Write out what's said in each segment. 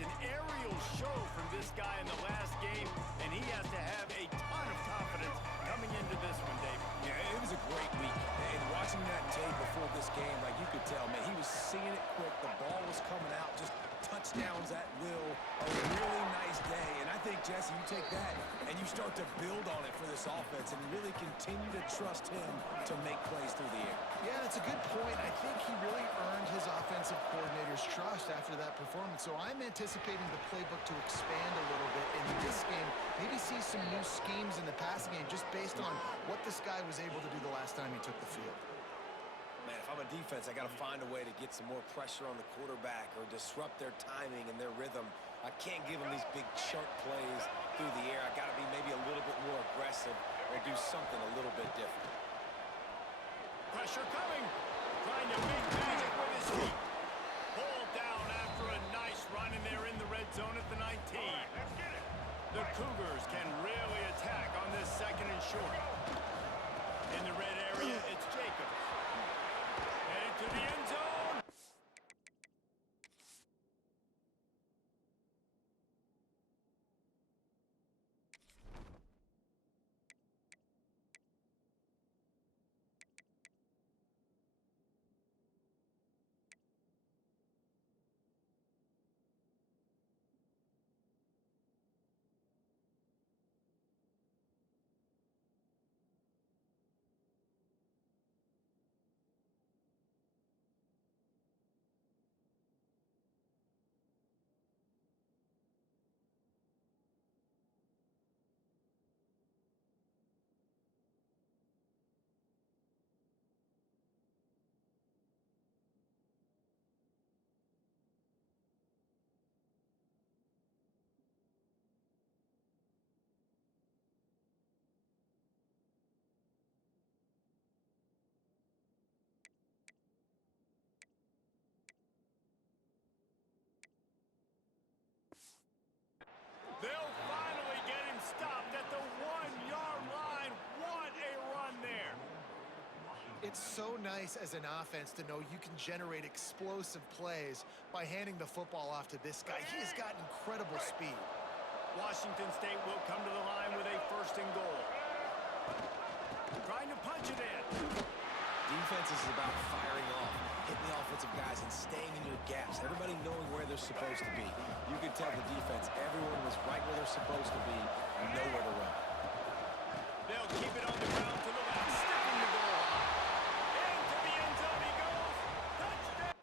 an aerial show from this guy in the last game, and he has to have a ton of confidence coming into this one, Dave. Yeah, it was a great week. And watching that tape before this game, like you could tell, man, he was seeing it quick. The ball was coming out, just touchdowns at will. A really nice day. And I think, Jesse, you take that and you start to build on it for this offense and really continue to trust him to make plays through the air. Yeah, that's a good point. I think he really earned his offensive coordinator's trust after that performance. So I'm anticipating the playbook to expand a little bit in this game. Maybe see some new schemes in the passing game just based on what this guy was able to do the last time he took the field. Man, if I'm a defense, I got to find a way to get some more pressure on the quarterback or disrupt their timing and their rhythm. I can't give them these big chunk plays through the air. I got to be maybe a little bit more aggressive or do something a little bit different. Pressure coming. Trying to make magic with his feet. Pulled down after a nice run, and they're in the red zone at the 19. Let's get it. The Cougars can really attack on this second and short. In the red area, it's Jacobs. Headed to the end zone. They'll finally get him stopped at the 1-yard line. What a run there. It's so nice as an offense to know you can generate explosive plays by handing the football off to this guy. He has got incredible speed. Washington State will come to the line with a first and goal. Trying to punch it in. Defense is about firing off, hitting the offensive guys and staying in your gaps, everybody knowing where they're supposed to be. You can tell the defense, everyone was right where they're supposed to be, nowhere to run. They'll keep it on the ground to the left, stepping the goal line. Into the end zone he goes. Touchdown!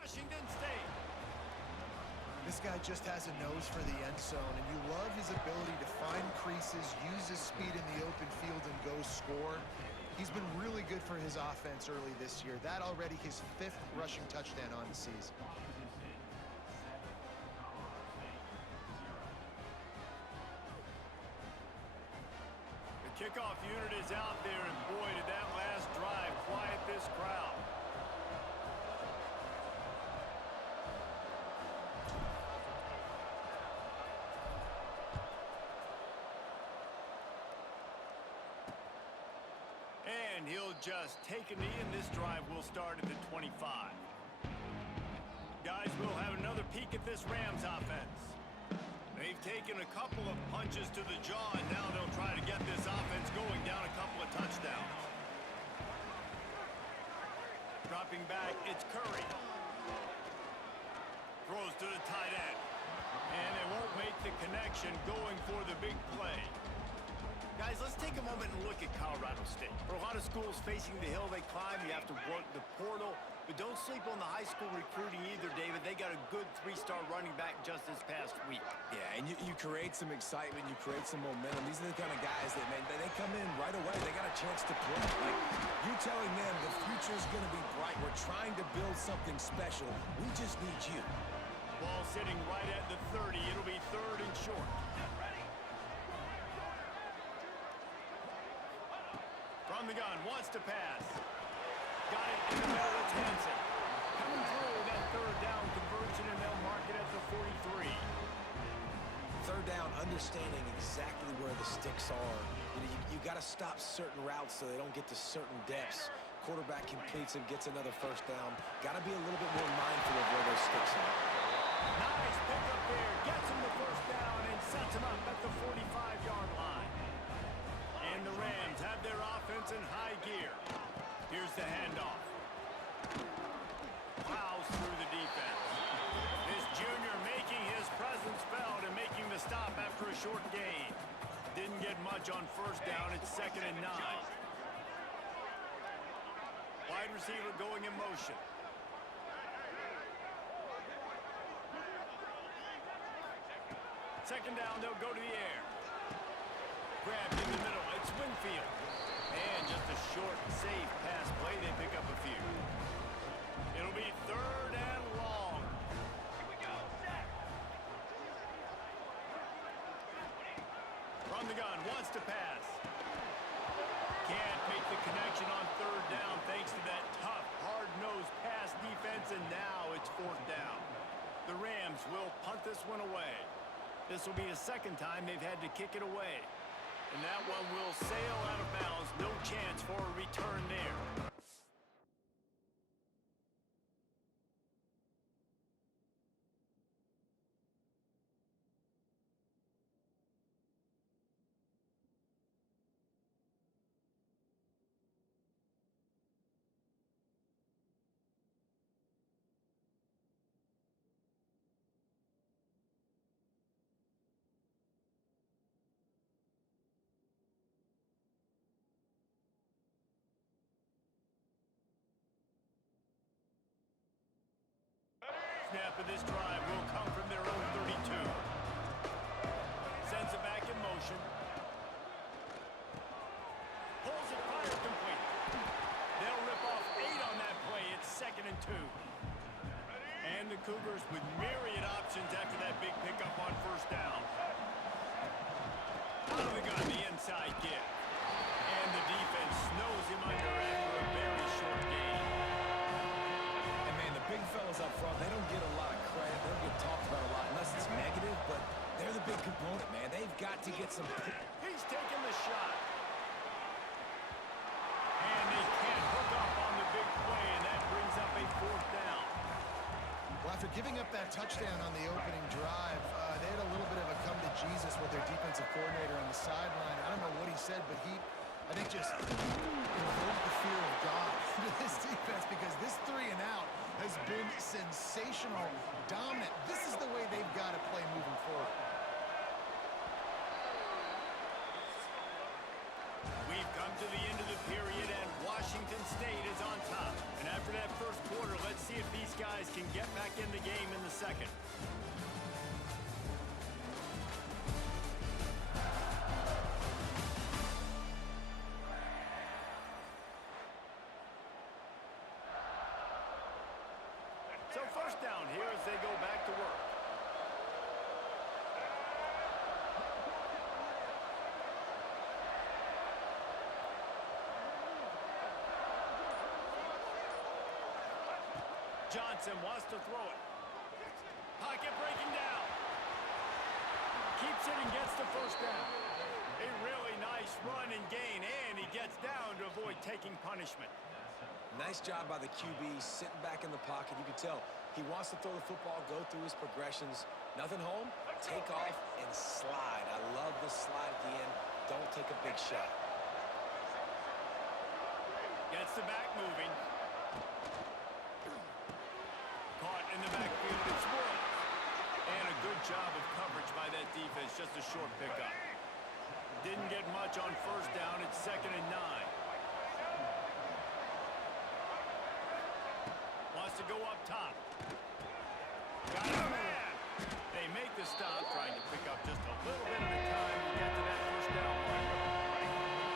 Washington State. This guy just has a nose for the end zone, and you love his ability to find creases, use his speed in the open field, and go score. He's been really good for his offense early this year. That already his 5th rushing touchdown on the season. The kickoff unit is out there, and boy, did that last drive quiet this crowd. And he'll just take a knee, and this drive will start at the 25. Guys, we'll have another peek at this Rams offense. They've taken a couple of punches to the jaw, and now they'll try to get this offense going down a couple of touchdowns. Dropping back, it's Curry. Throws to the tight end. And they won't make the connection going for the big play. Guys, let's take a moment and look at Colorado State. For a lot of schools facing the hill they climb, you have to work the portal. But don't sleep on the high school recruiting either, David. They got a good 3-star running back just this past week. Yeah, and you create some excitement, you create some momentum. These are the kind of guys that, man, they come in right away. They got a chance to play. Like, you're telling them the future's going to be bright. We're trying to build something special. We just need you. Ball sitting right at the 30. It'll be 3rd and short. From the gun, wants to pass. Got it in the middle, it's Hansen. Coming through that 3rd down conversion, and they'll mark it at the 43. 3rd down, understanding exactly where the sticks are. You got to stop certain routes so they don't get to certain depths. Quarterback completes and gets another 1st down. Got to be a little bit more mindful of where those sticks are. Nice pick up there. Gets him the 1st down and sets him up at the 45-yard line. And the Rams have their offense in high gear. Here's the handoff. Plows through the defense. This junior making his presence felt and making the stop after a short gain. Didn't get much on 1st down. It's 2nd and 9. Wide receiver going in motion. Second down, they'll go to the air. Grabbed in the middle. It's Winfield. And just a short, safe pass play. They pick up a few. It'll be 3rd and long. Here we go, set. From the gun, wants to pass. Can't make the connection on 3rd down thanks to that tough, hard-nosed pass defense, and now it's 4th down. The Rams will punt this one away. This will be the 2nd time they've had to kick it away. And that one will sail out of bounds. No chance for a return there. Snap of this drive will come from their own 32. Sends it back in motion. Pulls it, fire complete. They'll rip off 8 on that play. It's 2nd and 2. And the Cougars with myriad options after that big pickup on 1st down. Out of the gun, the inside get. And the defense snows him under after a very short gain. Big fellas up front, they don't get a lot of credit. They don't get talked about a lot unless it's negative, but they're the big component, man. They've got to get some... He's taking the shot. And they can't hook up on the big play, and that brings up a 4th down. Well, after giving up that touchdown on the opening drive, they had a little bit of a come to Jesus with their defensive coordinator on the sideline. I don't know what he said, but I think just invoked the fear of God into this defense, because this 3 and out has been sensational, dominant. This is the way they've got to play moving forward. We've come to the end of the period, and Washington State is on top. And after that 1st quarter, let's see if these guys can get back in the game in the 2nd. as they go back to work. Johnson wants to throw it. Pocket breaking down. Keeps it and gets the first down. A really nice run and gain, and he gets down to avoid taking punishment. Nice job by the QB, sitting back in the pocket. You can tell he wants to throw the football, go through his progressions. Nothing home, take off and slide. I love the slide at the end. Don't take a big shot. Gets the back moving. Caught in the backfield, it's Woods. And a good job of coverage by that defense, just a short pickup. Didn't get much on first down, it's 2nd and 9. Wants to go up top. Got a man. They make the stop, trying to pick up just a little bit at a time to get to that first down line.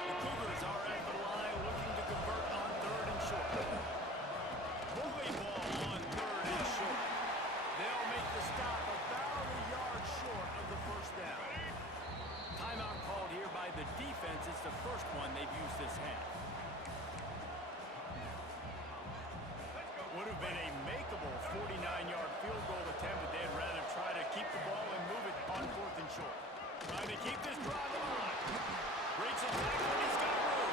The Cougars are at the line looking to convert on 3rd and short. Bully ball on 3rd and short. They'll make the stop about a yard short of the first down. Timeout called here by the defense. It's the first one they've used this half. Would have been a makeable 49-yard field goal attempt, but they'd rather try to keep the ball and move it on 4th and short. Trying to keep this drive alive. Breaks a tackle, and he's got room.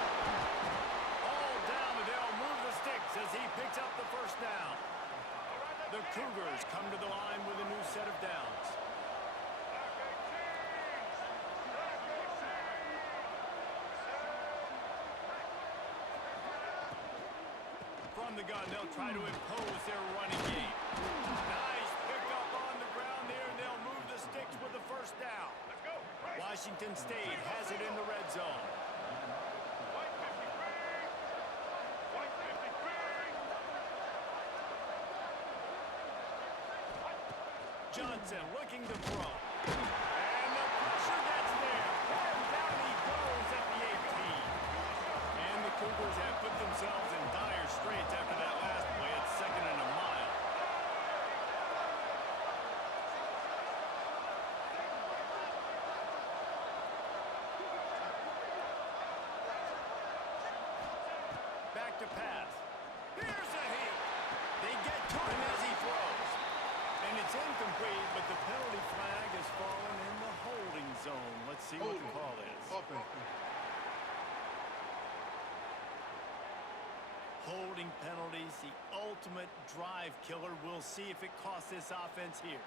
All down, and they'll move the sticks as he picks up the first down. The Cougars come to the line with a new set of downs. From the gun, they'll try to impose their running game. Nice pickup on the ground there, and they'll move the sticks with the first down. Washington State has it in the red zone. Johnson looking to throw. And the pressure gets there. And down he goes at the 18. And the Cougars have put themselves in dire straits after that last play. It's 2nd and a mile. Back to pass. Here's a hit. They get to him as he throws. And it's incomplete, but the penalty flag has fallen in the holding zone. Let's see what the call is. Holding penalties, the ultimate drive killer. We'll see if it costs this offense here.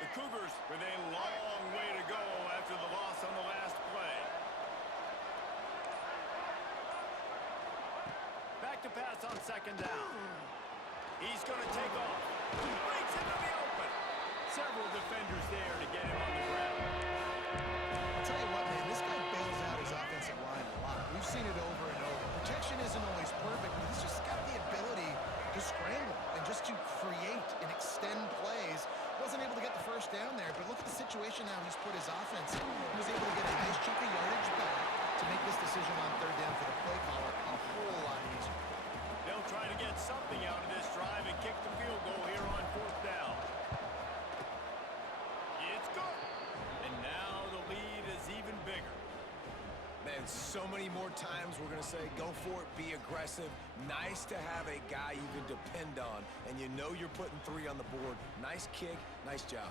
The Cougars with a long way to go after the loss on the last play. Back to pass on 2nd down. He's going to take off. Breaks into the open. Several defenders there to get him on the ground. I'll tell you what, man, this guy bails out his offensive line a lot. We've seen it over and over. Protection isn't always perfect, but he's just got the ability to scramble and just to create and extend plays. Wasn't able to get the first down there, but look at the situation now he's put his offense in. He was able to get a nice chunk of yardage back to make this decision on 3rd down for the play caller a whole lot easier. They'll try to get something out of this drive and kick the field goal here on 4th down. It's good. And now the lead is even bigger. Man, so many more times we're going to say, go for it, be aggressive. Nice to have a guy you can depend on, and you know you're putting 3 on the board. Nice kick, nice job.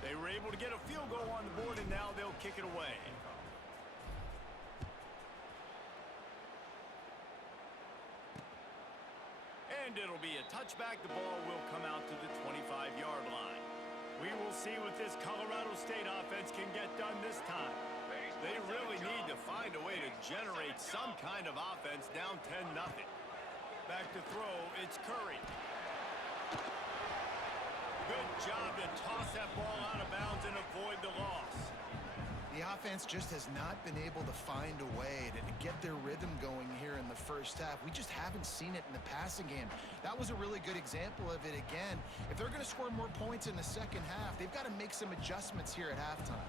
They were able to get a field goal on the board, and now they'll kick it away. And it'll be a touchback. The ball will come out to the 25-yard line. We will see what this Colorado State offense can get done this time. They really need to find a way to generate some kind of offense down 10-0. Back to throw, it's Curry. Good job to toss that ball out of bounds and avoid the loss. The offense just has not been able to find a way to get their rhythm going here in the first half. We just haven't seen it in the passing game. That was a really good example of it again. If they're going to score more points in the second half, they've got to make some adjustments here at halftime.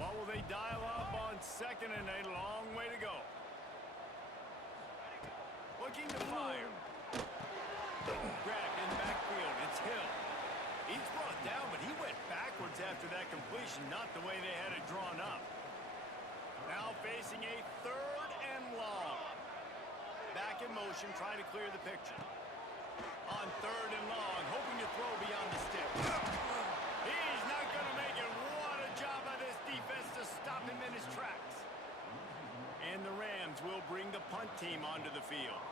What will they dial up on second and a long way to go? Looking to fire. Grabbed in the backfield. It's Hill. He's brought down, but he went backwards after that completion, not the way they had it drawn up. Now facing a third and long. Back in motion, trying to clear the picture. On third and long, hoping to throw beyond the stick. He's not going to make it. What a job by this defense to stop him in his tracks. And the Rams will bring the punt team onto the field.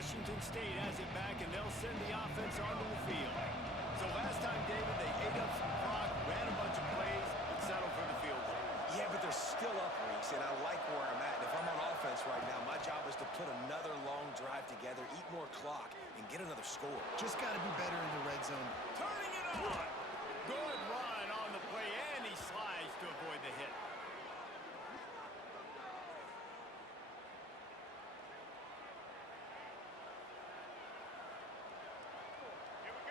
Washington State has it back, and they'll send the offense onto the field. So last time, David, they ate up some clock, ran a bunch of plays, but settled for the field goal. Yeah, but they're still up, Reese, and I like where I'm at. And if I'm on offense right now, my job is to put another long drive together, eat more clock, and get another score. Just got to be better in the red zone. Turning it on. Good run on the play, and he slides to avoid the hit.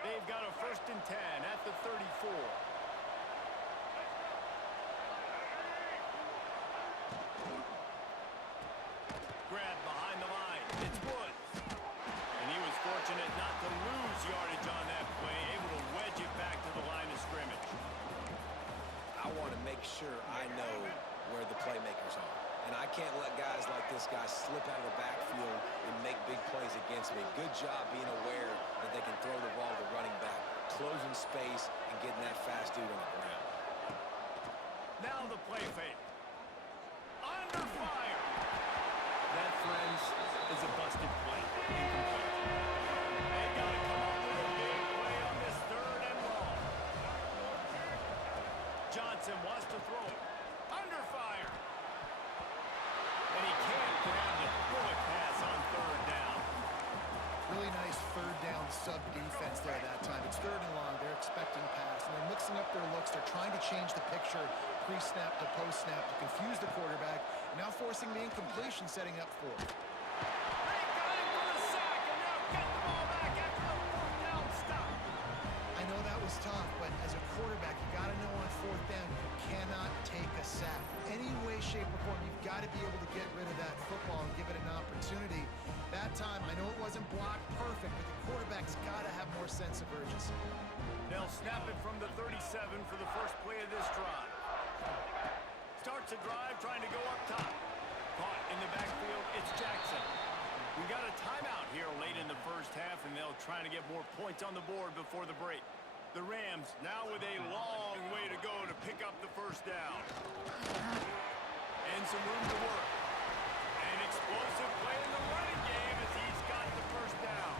They've got a 1st and 10 at the 34. Grabbed behind the line. It's Woods. And he was fortunate not to lose yardage on that play, able to wedge it back to the line of scrimmage. I want to make sure I know where the playmakers are. And I can't let guys like this guy slip out of the backfield and make big plays against me. Good job being aware that they can throw the ball to running back, closing space, and getting that fast dude on the ground. Now the play fake. Under fire. That, friends, is a busted play. Incomplete. They got to come up with a big play on this 3rd and long. Johnson wants to throw it. Under fire. And he can't grab the bullet pass on 3rd down. Really nice 3rd down sub defense there that time. It's 3rd and long. They're expecting pass, and they're mixing up their looks. They're trying to change the picture pre-snap to post-snap to confuse the quarterback. Now forcing the incompletion, setting up 4th. They got him for the sack, and now get the ball back after the 4th down stop. I know that was tough, but as a quarterback, you got to know on 4th down, you cannot take a sack. Any way, shape, or form, you've got to be able to get rid of that football and give it an opportunity. That time, I know it wasn't blocked perfect, but the quarterback's got to have more sense of urgency. They'll snap it from the 37 for the first play of this drive. Starts a drive trying to go up top. Caught in the backfield, it's Jackson. We got a timeout here late in the first half, and they'll try to get more points on the board before the break. The Rams now with a long way to go to pick up the 1st down. And some room to work. An explosive play in the running game as he's got the 1st down.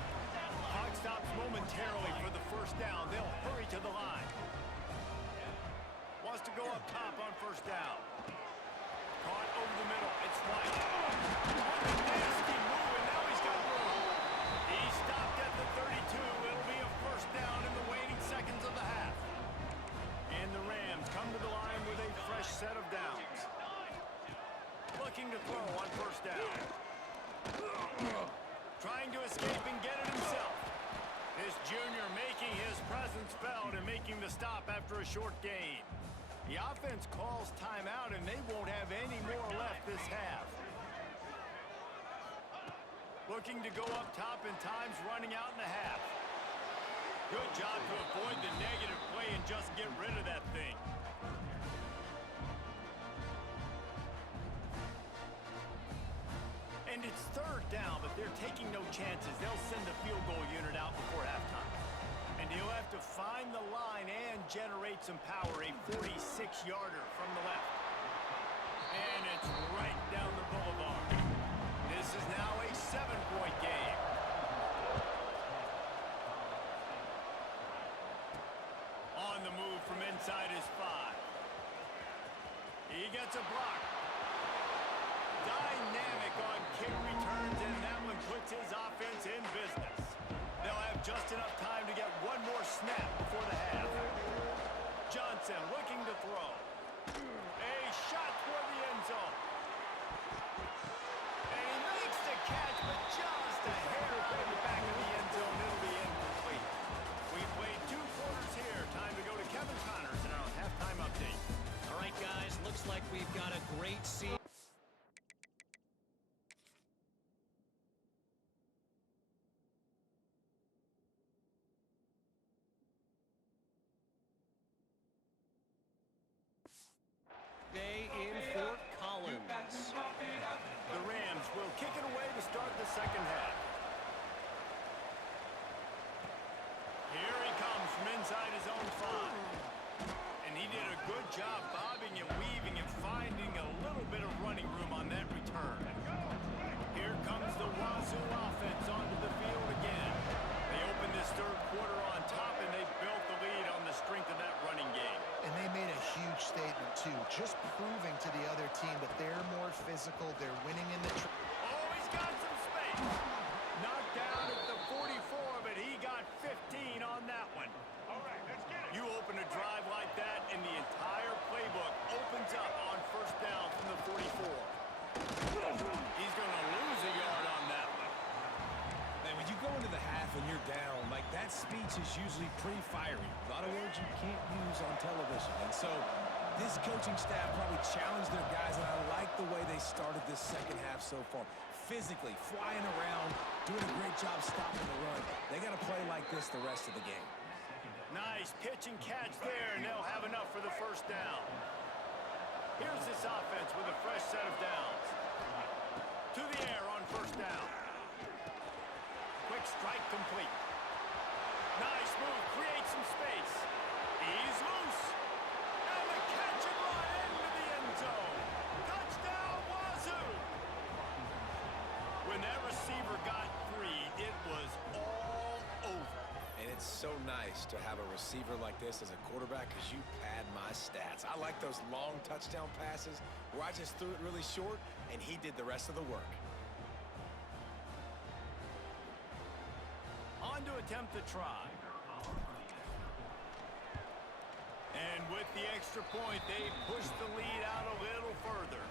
Clock stops momentarily for the 1st down. They'll hurry to the line. Wants to go up top on 1st down. Caught over the middle. It's White. What a nasty move, and now he's got room. He stopped at the 32. It'll be a 1st down in the waning seconds of the half. And the Rams come to the line with a fresh set of downs. Looking to throw on 1st down. Trying to escape and get it himself. This junior making his presence felt and making the stop after a short gain. The offense calls timeout, and they won't have any more left this half. Looking to go up top, and time's running out in the half. Good job to avoid the negative play and just get rid of that thing. And it's 3rd down, but they're taking no chances. They'll send the field goal unit out before halftime. And he'll have to find the line and generate some power, a 46-yarder from the left. And it's right down the boulevard. This is now a 7-point game. On on the move from inside his 5. He gets a block. Dynamic on kick returns, and that one puts his offense in business. They'll have just enough time to get one more snap before the half. Johnson looking to throw. A shot toward the end zone. And he makes the catch, but just a hair from the back of the end zone. It'll be incomplete. We played 2 quarters here. Time to go to Kevin Connors in our halftime update. All right, guys, looks like we've got a great scene. Day in Fort Collins. The Rams will kick it away to start the second half. Here he comes from inside his own 5. And he did a good job bobbing and weaving and finding a little bit of running room on that return. Here comes the Wsu offense onto the field again. They opened this third quarter on top, and they built the lead on the strength of that running game. And they made a huge statement, too, just proving to the other team that they're more physical, they're winning in the... Oh, he's got some space. Knocked down at the 44, but he got 15 on that one. All right, let's get it. You open a drive like that, and the entire playbook opens up on first down from the 44. He's going to lose a yard on that one. Man, when you go into the half and you're down, like, that speech is usually pretty fiery. A lot of words you can't use on television. And so this coaching staff probably challenged their guys, and I like the way they started this second half so far. Physically, flying around, doing a great job stopping the run. They got to play like this the rest of the game. Nice pitch and catch there, and they'll have enough for the first down. Here's this offense with a fresh set of downs. To the air on first down. Quick strike complete. Nice move, creates some space. He's loose. And the catch and run into the end zone. Touchdown, Wsu! When that receiver got free, it was all over. And it's so nice to have a receiver like this as a quarterback because you pad my stats. I like those long touchdown passes where I just threw it really short and he did the rest of the work. On to attempt the try. And with the extra point, they push the lead out a little further.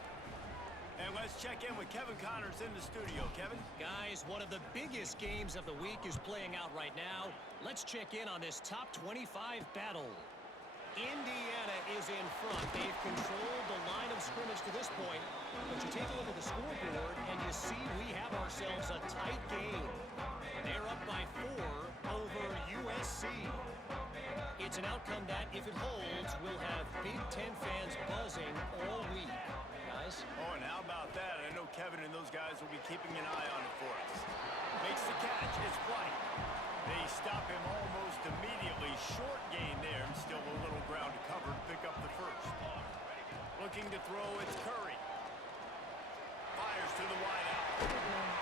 And let's check in with Kevin Connors in the studio. Kevin? Guys, one of the biggest games of the week is playing out right now. Let's check in on this top 25 battle. Indiana is in front. They've controlled the line of scrimmage to this point. But you take a look at the scoreboard, and you see we have ourselves a tight game. They're up by 4 over USC. It's an outcome that, if it holds, will have Big Ten fans buzzing all week. Guys? Oh, and how about that? I know Kevin and those guys will be keeping an eye on it for us. Makes the catch. It's White. They stop him almost immediately. Short gain there, and still a little ground to cover to pick up the first. Looking to throw, it's Curry. Fires to the wideout.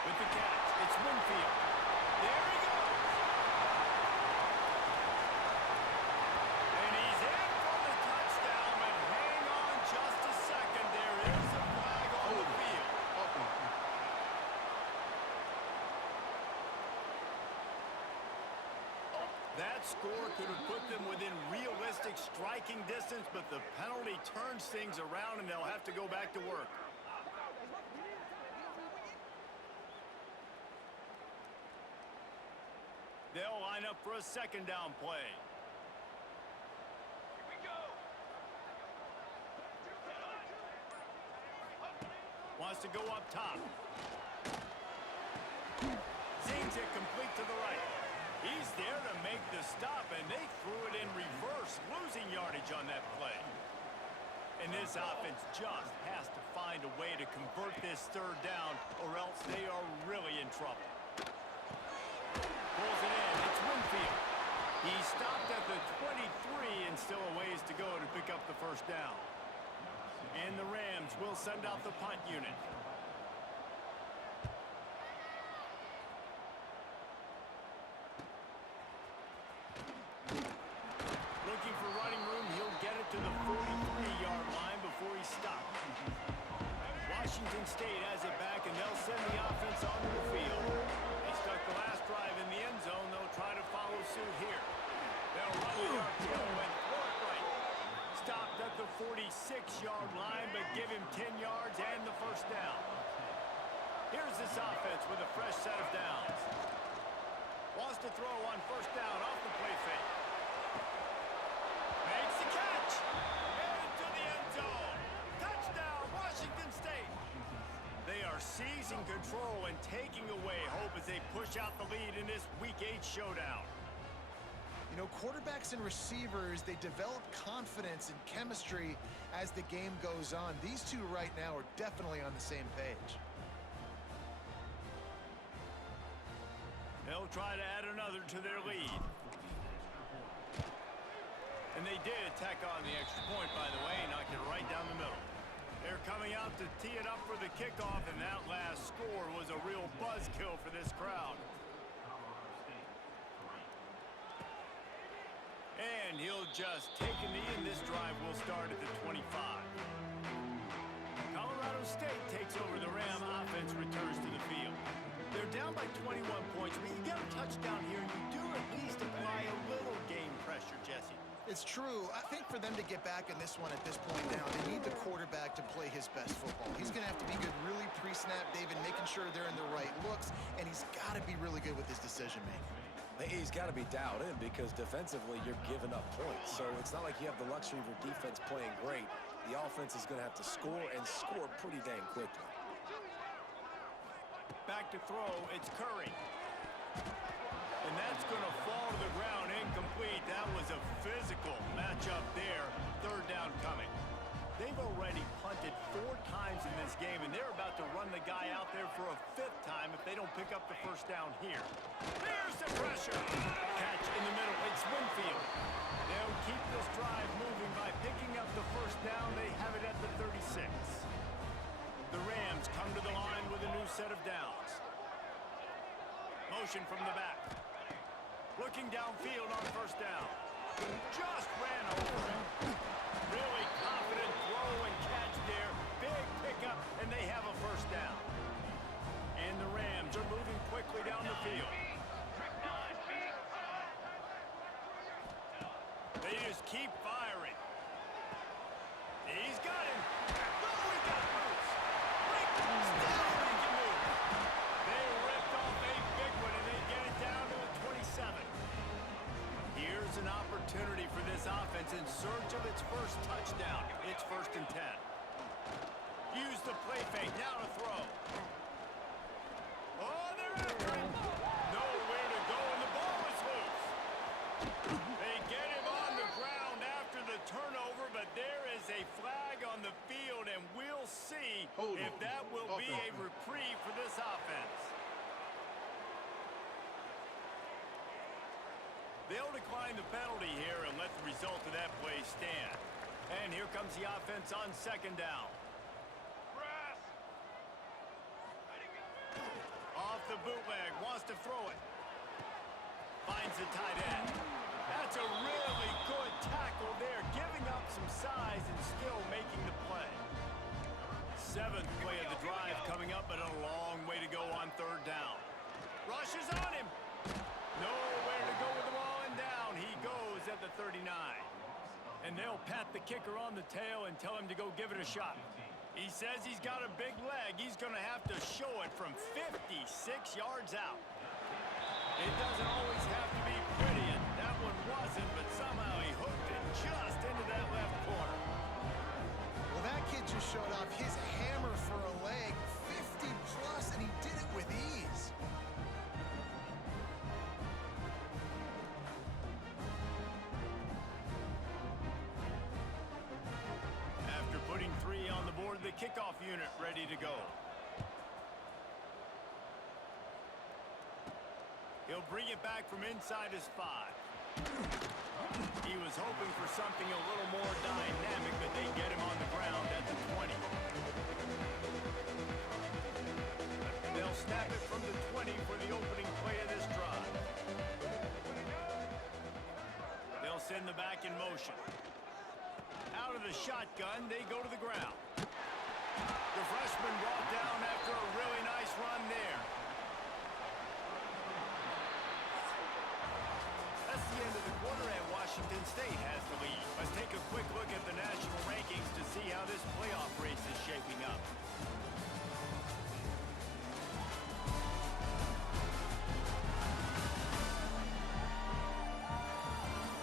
With the catch, it's Winfield. There he goes. And he's in for the touchdown, but hang on just a second. There is a flag on the field. That score could have put them within realistic striking distance, but the penalty turns things around, and they'll have to go back to work. They'll line up for a second down play. Here we go. Wants to go up top. Zings it complete to the right. He's there to make the stop, and they threw it in reverse, losing yardage on that play. And this offense just has to find a way to convert this third down, or else they are really in trouble. Pulls it in. It's Winfield. He stopped at the 23 and still a ways to go to pick up the first down. And the Rams will send out the punt unit. Looking for 6-yard line, but give him 10 yards and the first down. Here's this offense with a fresh set of downs. Wants to throw on first down off the play fake. Makes the catch. Into the end zone. Touchdown, Washington State. They are seizing control and taking away hope as they push out the lead in this Week 8 showdown. You know, quarterbacks and receivers, they develop confidence and chemistry as the game goes on. These two right now are definitely on the same page. They'll try to add another to their lead. And they did tack on the extra point, by the way, knocked it right down the middle. They're coming out to tee it up for the kickoff, and that last score was a real buzzkill for this crowd. And he'll just take a knee, and this drive will start at the 25. Colorado State takes over. The Ram offense returns to the field. They're down by 21 points, but you get a touchdown here, you do at least apply a little game pressure, Jesse. It's true. I think for them to get back in this one at this point now, they need the quarterback to play his best football. He's going to have to be good really pre-snap, David, making sure they're in the right looks, and he's got to be really good with his decision-making. He's got to be dialed in because defensively you're giving up points. So it's not like you have the luxury of your defense playing great. The offense is going to have to score and score pretty dang quickly. Back to throw, it's Curry. And that's going to fall to the ground, incomplete. That was a physical matchup there. Third down coming. They've already punted 4 times in this game, and they're about to run the guy out there for a 5th time if they don't pick up the first down here. There's the pressure. Catch in the middle. It's Winfield. They'll keep this drive moving by picking up the first down. They have it at the 36. The Rams come to the line with a new set of downs. Motion from the back. Looking downfield on first down. Just ran over him. Really confident throw and catch there. Big pickup, and they have a first down. And the Rams are moving quickly down the field. They just keep firing. He's got him. Oh, he got loose. Still making moves. They ripped off a big one, and they get it down to the 27. Here's an opportunity for this offense in search of its first touchdown. It's 1st and 10. Use the play fake. Now to throw. Oh, they're after him. Nowhere to go, and the ball is loose. They get him on the ground after the turnover, but there is a flag on the field, and we'll see if that will be a reprieve for this offense. They'll decline the penalty here and let the result of that play stand. And here comes the offense on 2nd down. Off the bootleg, wants to throw it. Finds the tight end. That's a really good tackle there, giving up some size and still making the play. 7th play of the drive coming up, but a long way to go on 3rd down. Rushes on him. Nowhere to go with the ball, and down he goes at the 39. And they'll pat the kicker on the tail and tell him to go give it a shot. He says he's got a big leg. He's going to have to show it from 56 yards out. It doesn't always have to be pretty, and that one wasn't, but somehow he hooked it just into that left corner. Well, that kid just showed off his hammer for a leg, 50 plus, and he did it with ease. After putting 3 on the board, the kickoff unit ready to go. He'll bring it back from inside his 5. He was hoping for something a little more dynamic, but they get him on the ground at the 20. They'll snap it from the 20 for the opening play of this drive. They'll send the back in motion. Out of the shotgun, they go to the ground. The freshman brought down after a really nice run there. That's the end of the quarter, and Washington State has the lead. Let's take a quick look at the national rankings to see shaping up.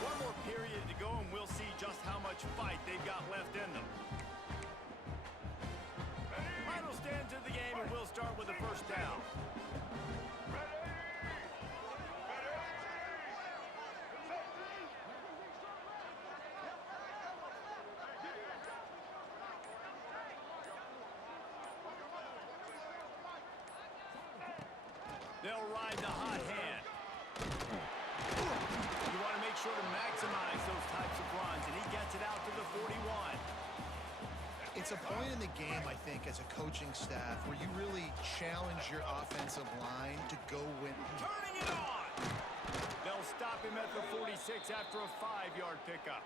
One more period to go, and we'll see just how much fight they've got left in them. Final stands of the game, and we'll start with the first down. They'll ride the hot hand. You want to make sure to maximize those types of runs, and he gets it out to the 41. It's a point in the game, I think, as a coaching staff, where you really challenge your offensive line to go win. Turning it on! They'll stop him at the 46 after a 5-yard pickup.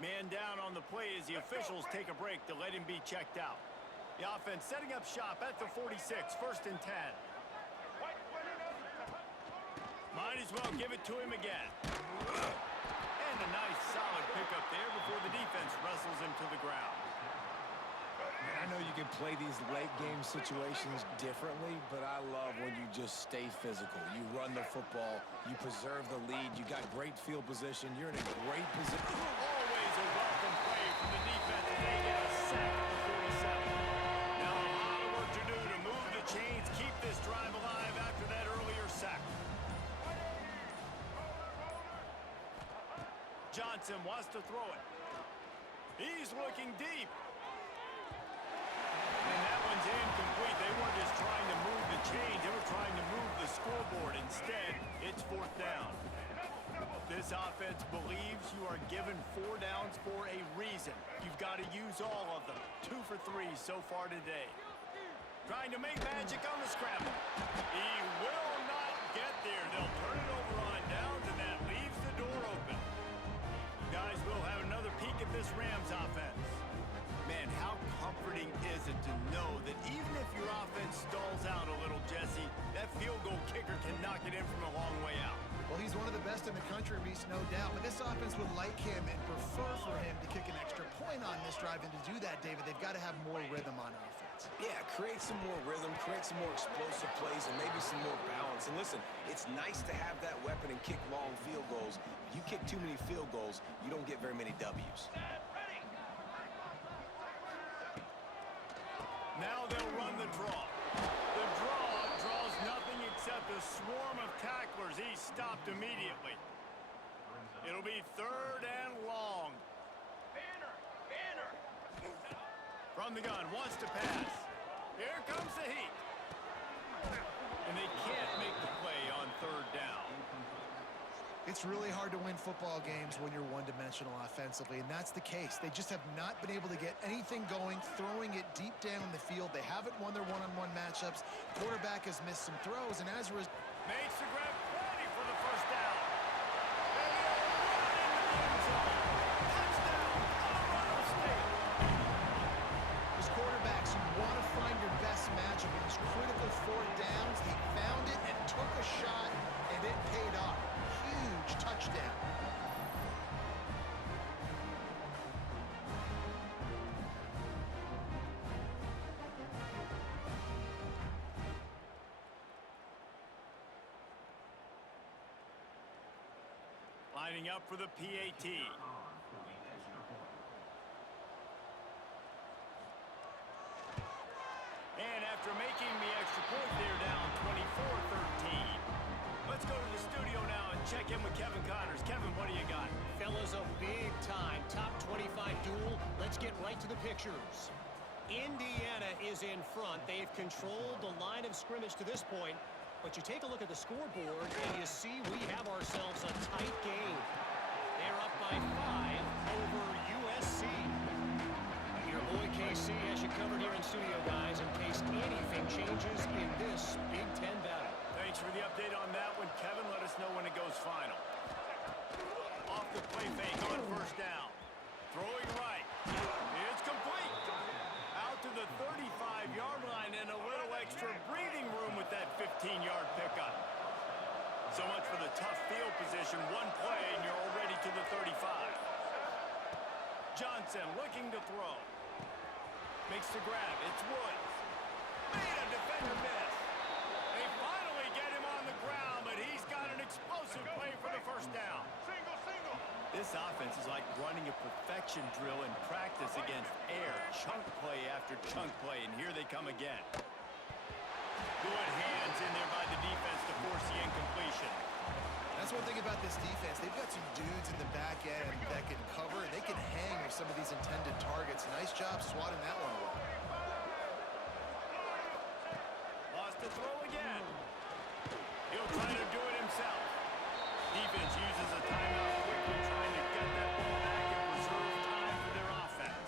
Man down on the play as the officials take a break to let him be checked out. The offense setting up shop at the 46, 1st and 10. Might as well give it to him again. And a nice solid pickup there before the defense wrestles him to the ground. I know you can play these late game situations differently, but I love when you just stay physical. You run the football, you preserve the lead, you got great field position, you're in a great position. Always a welcome play from the defense as they get a sack at the 47. Now a lot of work to do to move the chains, keep this drive alive after that earlier sack. Johnson wants to throw it. He's looking deep. And that one's incomplete. They weren't just trying to move the chains. They were trying to move the scoreboard. Instead, it's 4th down. This offense believes you are given 4 downs for a reason. You've got to use all of them. 2 for 3 so far today. Trying to make magic on the scramble. He will not get there. They'll turn it over on downs, and that leaves the door open. Guys, we'll have another peek at this Rams offense. Man, how comforting is it to know that even if your offense stalls out a little, Jesse, that field goal kicker can knock it in from a long way out. Well, he's one of the best in the country, Reese, no doubt. But this offense would like him and prefer for him to kick an extra point on this drive. And to do that, David, they've got to have more rhythm on offense. Yeah, create some more rhythm, create some more explosive plays, and maybe some more balance. And listen, it's nice to have that weapon and kick long field goals. You kick too many field goals, you don't get very many W's. Now they'll run the draw. The draw draws nothing except a swarm of tacklers. He's stopped immediately. It'll be 3rd and long. From the gun, wants to pass. Here comes the heat. And they can't make the play on 3rd down. It's really hard to win football games when you're one-dimensional offensively, and that's the case. They just have not been able to get anything going, throwing it deep down in the field. They haven't won their one-on-one matchups. Quarterback has missed some throws, and as a result, Makes the grab plenty for the 1st down. And they'll run into the end zone. Touchdown, Colorado State. as quarterbacks, you want to find your best matchup in these critical 4th downs. He found it and took a shot, and it paid off. Huge touchdown. Lining up for the PAT. And after making the extra point, they're down 24-13. Let's go to the studio now and check in with Kevin Connors. Kevin, what do you got? Fellas, a big-time top 25 duel. Let's get right to the pictures. Indiana is in front. They've controlled the line of scrimmage to this point. But you take a look at the scoreboard, and you see we have ourselves a tight game. They're up by 5 over USC. Your boy KC has you covered here in studio, guys, in case anything changes in this Big Ten battle. Thanks for the update on that one, Kevin. Let us know when it goes final. Off the play fake on 1st down. Throwing right. It's complete. Out to the 35-yard line and a little extra breathing room with that 15-yard pickup. So much for the tough field position. One play and you're already to the 35. Johnson looking to throw. Makes the grab. It's Woods. Made a defender miss. They finally get him on the ground, but he's got an explosive play for the first down. This offense is like running a perfection drill in practice against air. Chunk play after chunk play, and here they come again. Good hands in there by the defense to force the incompletion. That's one thing about this defense. They've got some dudes in the back end that can cover, and they can hang with some of these intended targets. Nice job swatting that one away. Lost the throw again. He'll try to do it himself. Defense uses a timeout quickly, trying to get that ball back and preserve time for their offense.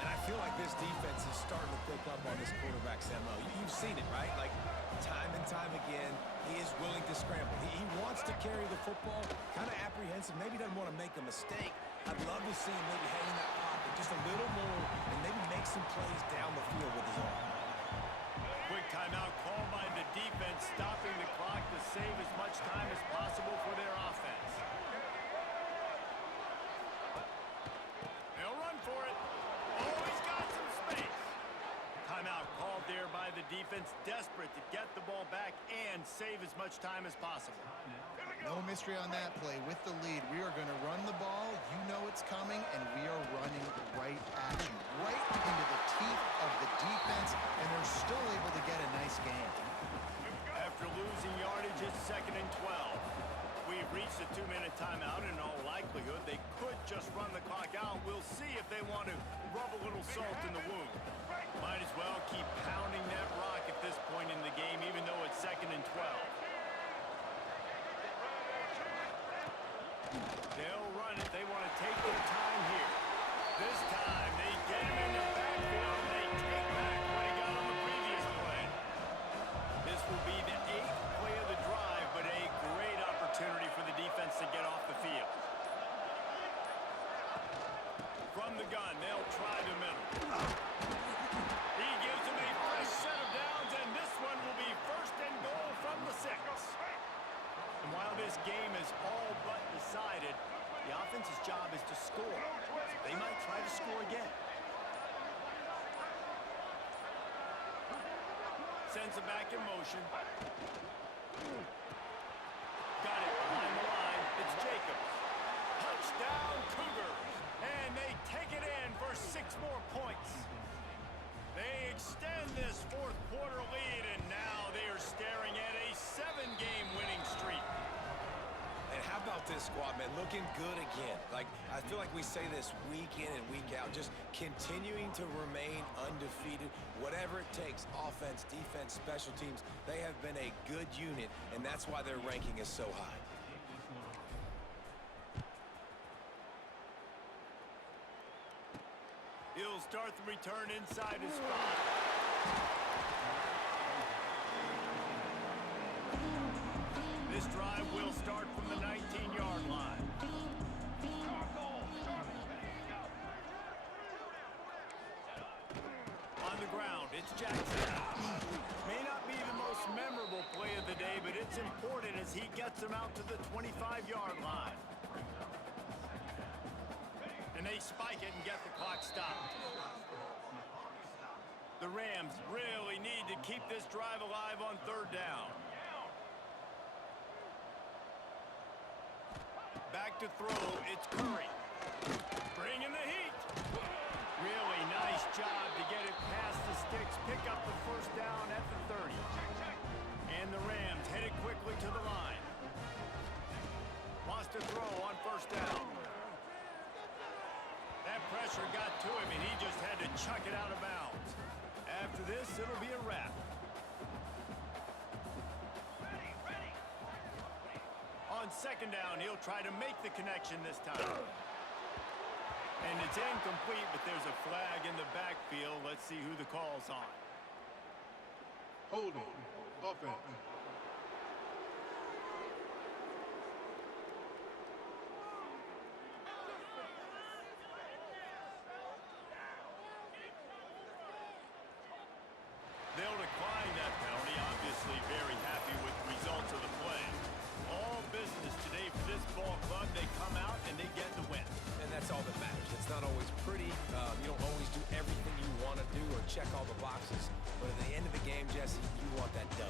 And I feel like this defense is starting to pick up on this quarterback's MO. You've seen it, right? Like, time and time again, he is willing to scramble. He wants to carry the football, kind of apprehensive, maybe doesn't want to make a mistake. I'd love to see him maybe hang in that pocket just a little more and maybe make some plays down the field with his arm. Quick timeout called by the defense, stopping the clock to save as much time as possible for their offense. They'll run for it. Oh, he's got some space. Timeout called there by the defense, desperate to get the ball back and save as much time as possible. No mystery on that play. With the lead, we are going to run the ball. You know it's coming, and we are running right at you, right into the teeth of the defense, and they're still able to get a nice gain. After losing yardage, it's 2nd and 12. We've reached a 2-minute timeout. In all likelihood, they could just run the clock out. We'll see if they want to rub a little salt in the wound. Might as well keep pounding that rock at this point in the game, even though it's 2nd and 12. They'll run it. They want to take their time here. This time, they get him in the backfield, and they take back what he got on the previous play. This will be the 8th play of the drive, but a great opportunity for the defense to get off the field. From the gun, they'll try the middle. He gives them a fresh set of downs, and this one will be 1st and goal from the 6. And while this game is all but decided, the offense's job is to score. They might try to score again. Sends it back in motion. Got it behind the line. It's Jacobs. Touchdown Cougars. And they take it in for 6 more points. They extend this 4th quarter lead, and now they are staring at a 7-game winning streak. And how about this squad, man? Looking good again. Like, I feel like we say this week in and week out, just continuing to remain undefeated, whatever it takes, offense, defense, special teams. They have been a good unit, and that's why their ranking is so high. He'll start the return inside his spot. This drive will start from the 19-yard line. On the ground, it's Jackson. May not be the most memorable play of the day, but it's important as he gets them out to the 25-yard line. And they spike it and get the clock stopped. The Rams really need to keep this drive alive on 3rd down. Back to throw, it's Curry. Bringing the heat. Really nice job to get it past the sticks, pick up the 1st down at the 30. And the Rams headed quickly to the line. Lost a throw on 1st down. That pressure got to him, and he just had to chuck it out of bounds. After this, it'll be a wrap. On 2nd down, he'll try to make the connection this time. And it's incomplete, but there's a flag in the backfield. Let's see who the call's on. Holding. Offense. They'll decline that penalty. Obviously very happy with the results of the play. All business today for this ball club. They come out and they get the win. And that's all that matters. It's not not always pretty. You don't always do everything you want to do or check all the boxes. But at the end of the game, Jesse, you want that W.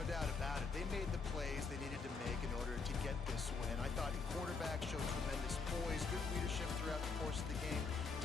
No doubt about it. They made the plays they needed to make in order to get this win. I thought quarterback showed tremendous poise, good leadership throughout the course of the game,